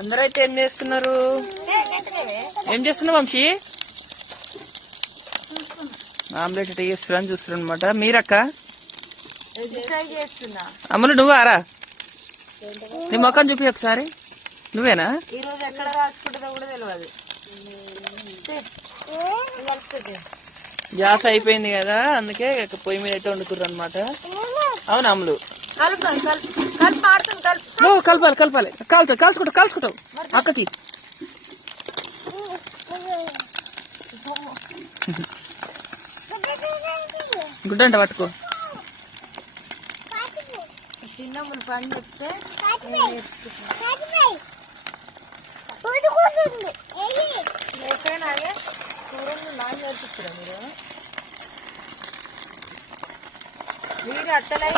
అందరూ అయితే ఏం చేస్తున్నారు? ఏం చేస్తున్నావు వంశీ? ఆమ్లెట్ అయితే చేస్తున్నా చూస్తున్నా అనమాట. మీరక్క? అమ్ములు నువ్వారా? నీ మొక్కను చూపి ఒకసారి. నువ్వేనా? ఈరోజు ఎక్కడ రాసుకుంటుందో కూడా తెలియదు. గ్యాస్ అయిపోయింది కదా, అందుకే పొయ్యి మీద అయితే వండుకుర్రు అనమాట. అవును అమ్ములు, కలపాలి కలపాలి. కాల్చుకుంటావు అక్కకి. గుడ్డంట పట్టుకో. చిన్నప్పుడు పని చెప్తే కూరలు నాకు నేర్పిస్తారా మీరు అట్టలే